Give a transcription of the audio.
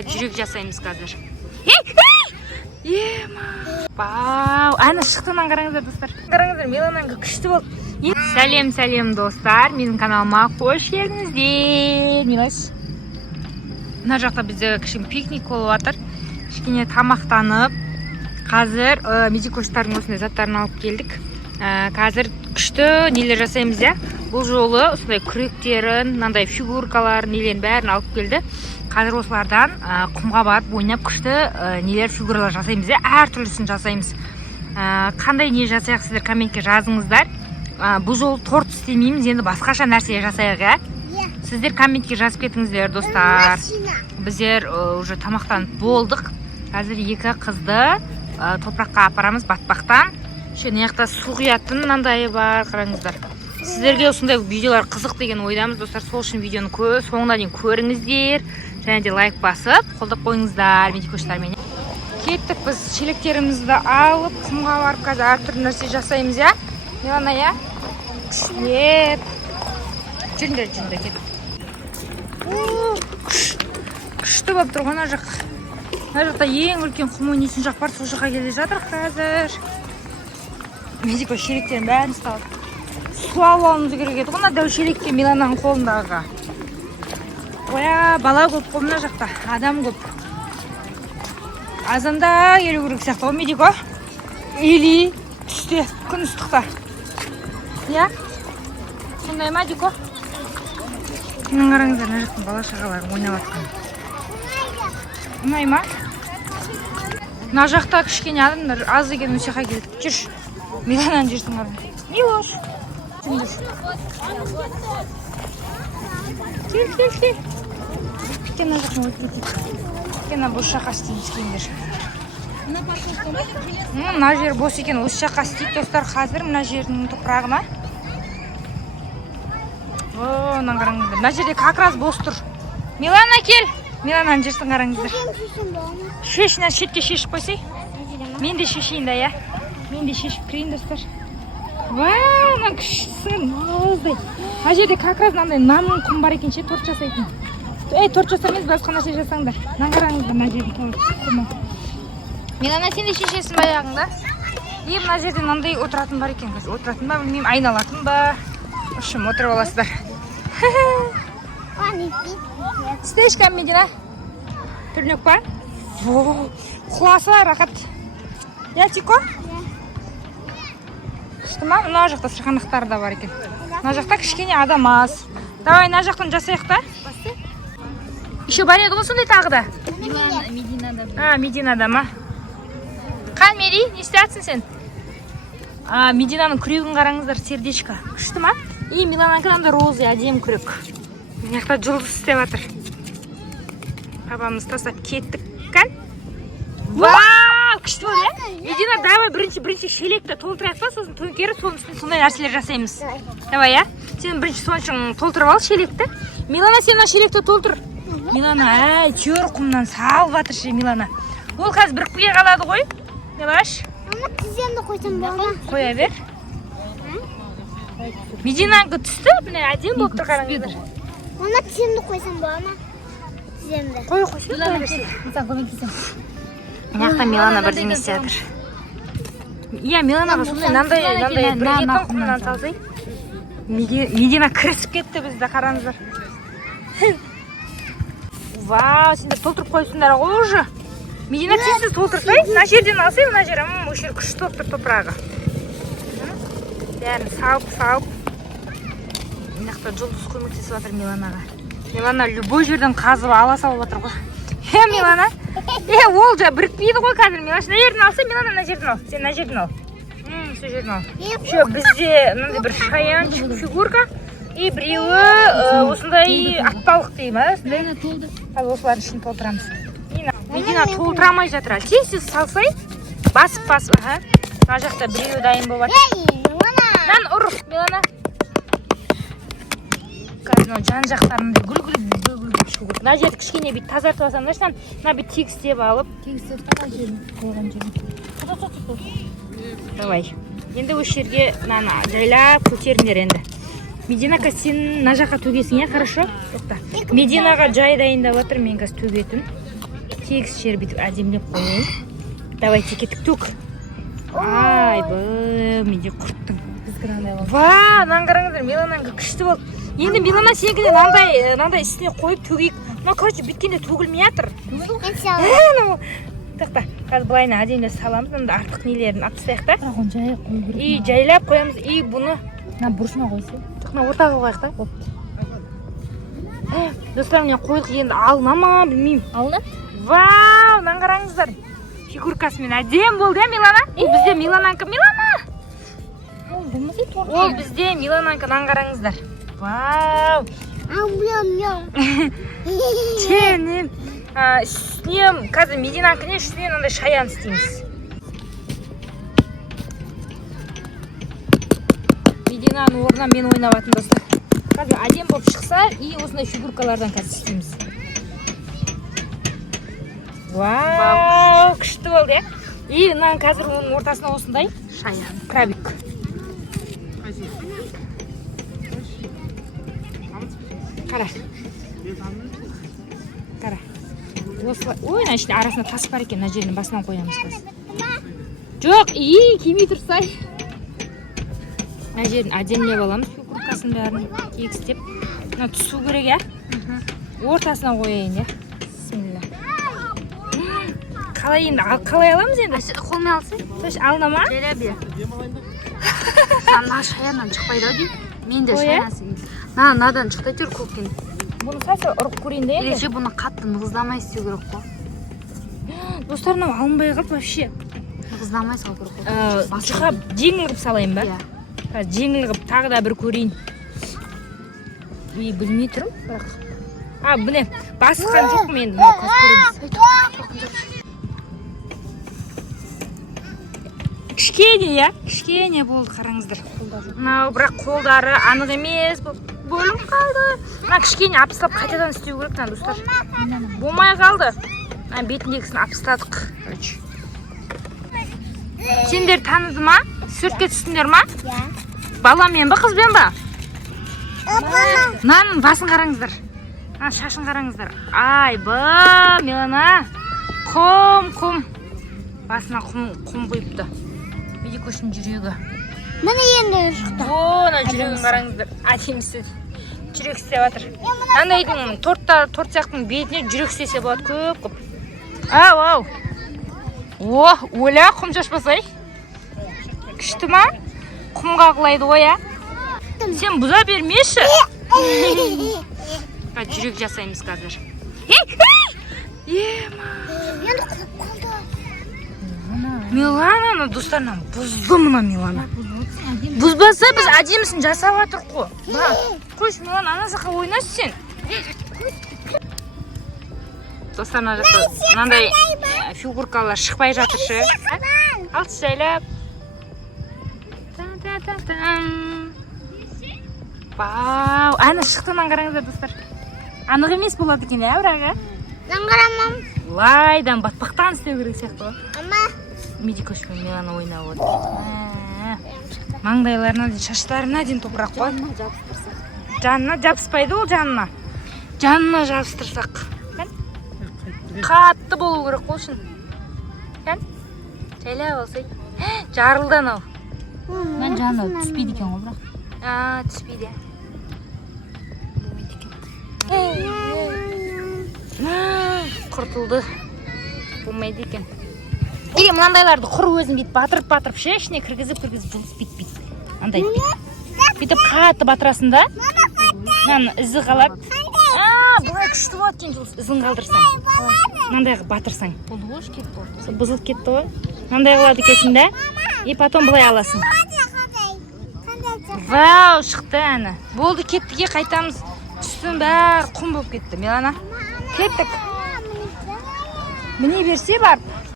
жүрек жасаймыз қазір. Вау, ана шықтынан қараңыздар достар. Қараңыздар, Милананың күшті болды. Сәлем достар, менің каналыма қош келдіңіздер. Милаш. Мына жақта бізде кішкене пикник болып жатыр. Кішкене тамақтанып, қазір медикоштардың осындай заттарын алып келдік. Қазір күшті нелер жасаймыз, я. Бұл жолы осындай күректерін, мынандай фигуркалар, нелерін бәрін алып келді. Қазір осылардан құмға барып ойнап күшті нелер фигуралар жасаймыз, я. Әр түрлісін жасаймыз. Қандай не жасайық, сіздер комментке жазыңыздар. Бұл жолы торт істемейміз, енді басқаша нәрсе жасайық, я. Сіздер комментке жазып кетіңіздер, достар. Біздер уже тамақтанып болдық. Қазір екі қызды топыраққа апарамыз батпақтан. Мына жақта су құятын мынандай бар, қараңыздар. Сіздерге осындай видеолар қызық деген ойдамыз, достар. Сол үшін видеоны соңына дейін көріңіздер. Және де лайк басып, қолдап қойыңыздар медикоштармен. Кеттік біз шелектерімізді алып, құмға барып, қазір әртүрлі нәрсе жасаймыз, я. Милана, я. Күшілеп. Жүріңдер, кеттік. Күшті болып тұрған ана жақ. Ана жақта ең үлкен құм ойнайтын жақ бар, сол жаққа келе жатыр қазір. Медико шелектерін бәрін ұсталып. Су алуымыз керек еді. Мына дәу шелекке Милананың қолындағыға. Оя, бала көп қой мына жақта, адам көп. Азанда келу керек сияқты ғой Медико. Или түсте, күн ыстықта. Я? Сондай ма, Дико? Менің қараңыздар, мына жақтың бала шағаларын ойнап жатқан. Ұнай ма? Мына жақта кішкене адамдар аз деген осы жаққа келдік. Жүрші. Милананы жүрсің қарың. Милош. Кел. Кена жақын өтіп кетейік. Кена бос жаққа істейміз кейіндер. Мына жер бос екен, осы жаққа істейік достар қазір мына жердің топырағына. Мына қараңыздар. Мына жерде как раз бос тұр. Милана кел. Милананы жүрсің қараңыздар. Шешінен шетке шешіп қойсай. Мен де шешейін да, я. Мен де шешіп кірейін достар. Вау, мына күшсің, маңыздай. Мына жерде как раз мынандай намын құм бар екен ше, торт жасайтын. Торт жасамыз, басқа нәрсе жасаңдар. Мына қараңыздар, мына жерде құмы. Милана, сен де шешесің баяғыңда. Мына жерде мынандай отыратын бар екен. Отыратын ба, білмеймін, айналатын ба. Үшім, отырып аласыздар. Стейшка, Медина. Түрнек ба? Құласы рақат. Я, Тико? Күшті ма? Мына жақта сырғанақтары да бар екен. Мына жақта кішкене адам аз. Давай, мына жақтан жасайық та. Еще бар еді ғой сондай тағы да? Мединада. Мединада ма? Қан, Мери, не істеятсың сен? Мединаның күрегін қараңыздар, сердечко. Күшті ма? И Милананкынан да розы, әдем күрек. Мына жақта жұлдыз істеп жатыр. Папамыз тастап кеттік, қан? Вау, күшті бол, я? Медина, давай бірінші шелекті толтырайық па, сосын төңкері сондай нәрселер жасаймыз. Давай, я? Сен бірінші соншың толтырып ал шелекті. Милана, сен шелекті толтыр. Милана, төр құмнан салып жатыр ше, Милана. Ол қазір бірікпей қалады ғой, Милаш? Ана тіземді қойсам бана. Қоя бер. Мединаңғы түсті, әдем болып тұр қараңыздар. Ана тіземді қойсам бана. Тіземді. Қой қойсын, қоя берсей. Мынақта Милана бірдеңе істеп жатыр. Иә, Миланаға сондай нандай біргетін құмнан салсай. Медина кірісіп кетті бізді, қараңыздар. Вау, сендер толтырып қойсыңдар ғой уже. Медина тезді толтырсай, мына жерден алсай, мына жер өшер күшті болып тұр топырағы. Бәрін салып. Мынақта жұлдыз көмектесіп жатыр Миланаға. Милана любой жерден қазып ала салып жатыр ғой. Милана, ол жа бірікпейді ғой қазір. Милаш, мына жерден алсай, Милана мына жерден ал. Сен мына жерден ал. Сол жерден ал. Бізде мынандай бір шаянчик фигурка. И біреуі осындай атпалық дейм, осындай. Ал осылардың ішін толтырамыз. Медина толтырамай жатыр. Тез салсай, басып. Мына жақта біреуі дайын болып жатыр. Милана, ұр, Милана. Қазір жан жақтарында гүл-гүл деп шығу керек. Мына жерді кішкене бейт тазартып алсаңдаршы, мына бейт тегістеп алып. Тегістеп қойған жерін. Давай. Енді осы жерге жайлап көтеріңдер енді. Медина, сен мына жаққа төгесің, я, хорошо? Мединаға жай дайындап жатыр, мен қазір төгетін. тегіс жер бүйтіп әдемілеп қойайын. Давайте кеттік түк. Айбы, менде құрттың. Ва, мынаны қараңыздар, Милананікі күшті болды. Енді Милана сенікіне мынандай үстіне қойып төгейік. Мына, короче, бүткенде төгілмей жатыр. Тақта, қазір былайына әдемілеп саламыз, мында артық нелерін алып тастайық та. И жайлап қоямыз, и бұны бұрышына қойсы. Мына ортаға қояйық та. Достар, міне қойдық, енді алына ма, білмеймін. Алына? Вау, мынаны қараңыздар. Фигуркасымен әдем болды, Милана? Ол бізде Милананікі, Милана! Ол бізде Милананікі, мынаны қараңыздар. Вау! Тенім. Үстіне, қазір Мединанікіне үстіне мынандай шаян істейміз. Мединаның орнына мен ойнаватын достар. Қазір әдем болып шықса, и осындай фигуркалардан қазір істейміз. Вау, күшті болды, е? И мынаны қазір оның ортасына осындай шаян, крабик. Қара. Қара. Ой, мына ішінде арасында тас бар екен, мына жерінің басынан қоямыз қазір. Жоқ, кемей тұрсай. Мына жерін әдемілеп аламыз, фигуркасын бәрін тегістеп. Мына түсу керек, е? Ортасына қояйын, е? Бисмилла. Қалай енді, қалай аламыз енді? Қолмен алсын. Сош, алына ма? Желебе. Мына шаяннан шықпайды ау дейм. Мен де шаянсын. Надан шықтай жүр көккен. Бұны сәсі ұрып көрейін де енді? Ерекше бұны қатты нығыздамай істеу керек қой. Достарына алынбай қалып вообще. Нығыздамай сал керек қой. Шығап жеңіл қып салайын ба? Жеңіл қып тағы да бір көрейін. Білмей тұрым, бірақ. Бұне, басыққан жоқ мен енді көз көреміз. Кішкене, я? Кішкене болды, қараңыздар. Бірақ қолдары анық емес, бөлім қалды. Кішкене апыстап қайтадан істеу керек, достар. Болмай қалды. Бетіндегісін апыстадық. Сендер таныды ма? Сөртке түстіңдер ма? Баламен ба, қызбен ба? Мынаның басын қараңыздар. Шашын қараңыздар. Айбы, Милана. Құм. Басына құм қойыпты. Медикошының жүрегі. Міне енді шықты. Она жүрегін қараңыздар. Әдемісі. Жүрек істеп жатыр. Андайдың торт сияқтың бетіне жүрек істесе болады көп. Ау. Оля, құм шашпасай. Күшті ма? Құмға қылайды оя. Сен бұза бермеші. Жүрек жасаймыз қазір. Милана, достарынан бұзды мұна Милана. Бұзбаса біз әдемісін жасап атыр қой. Қойш, Милана, ана жаққа ойнасы сен. Достарына жақта мынандай фигуркалар шықпай жатыршы. Алты жайлап. Вау, әні шықтынан қараңыздар, достар. Анық емес болады екен, бірақ? Қарамам. Лайдан батпақтан істеу керек сияқты ғой. Ама. Медикошпен Милана ойнап отыр. Маңдайларына дейін, шаштарына дейін топырақ қой. Жанына жабыспайды ол жанына. Жанына жабыстырсақ. Қатты болу керек қой үшін. Жайлап алсай. Жарылды анау. Мен жанына түспейді екен ғой бірақ. Түспейді. Құртылды. Болмайды екен. Мынандайларды құр өзін бейт батырып ше, ішіне кіргізіп жұлыс бейт. Андай бүйтіп қатты батырасың да. Ізі қалап. Бұлай күшті болады кен жұлыс ізін қалдырсаң. Мынандайға батырсаң. Бұзылып кетті ғой. Мынандай қалады кесін да. И потом бұлай аласың. Вау, шықты әні. Болды, кеттіге қайтамыз. Үстін бәр құм болып кетті, Милана. Кеттік. Міне берсе барып.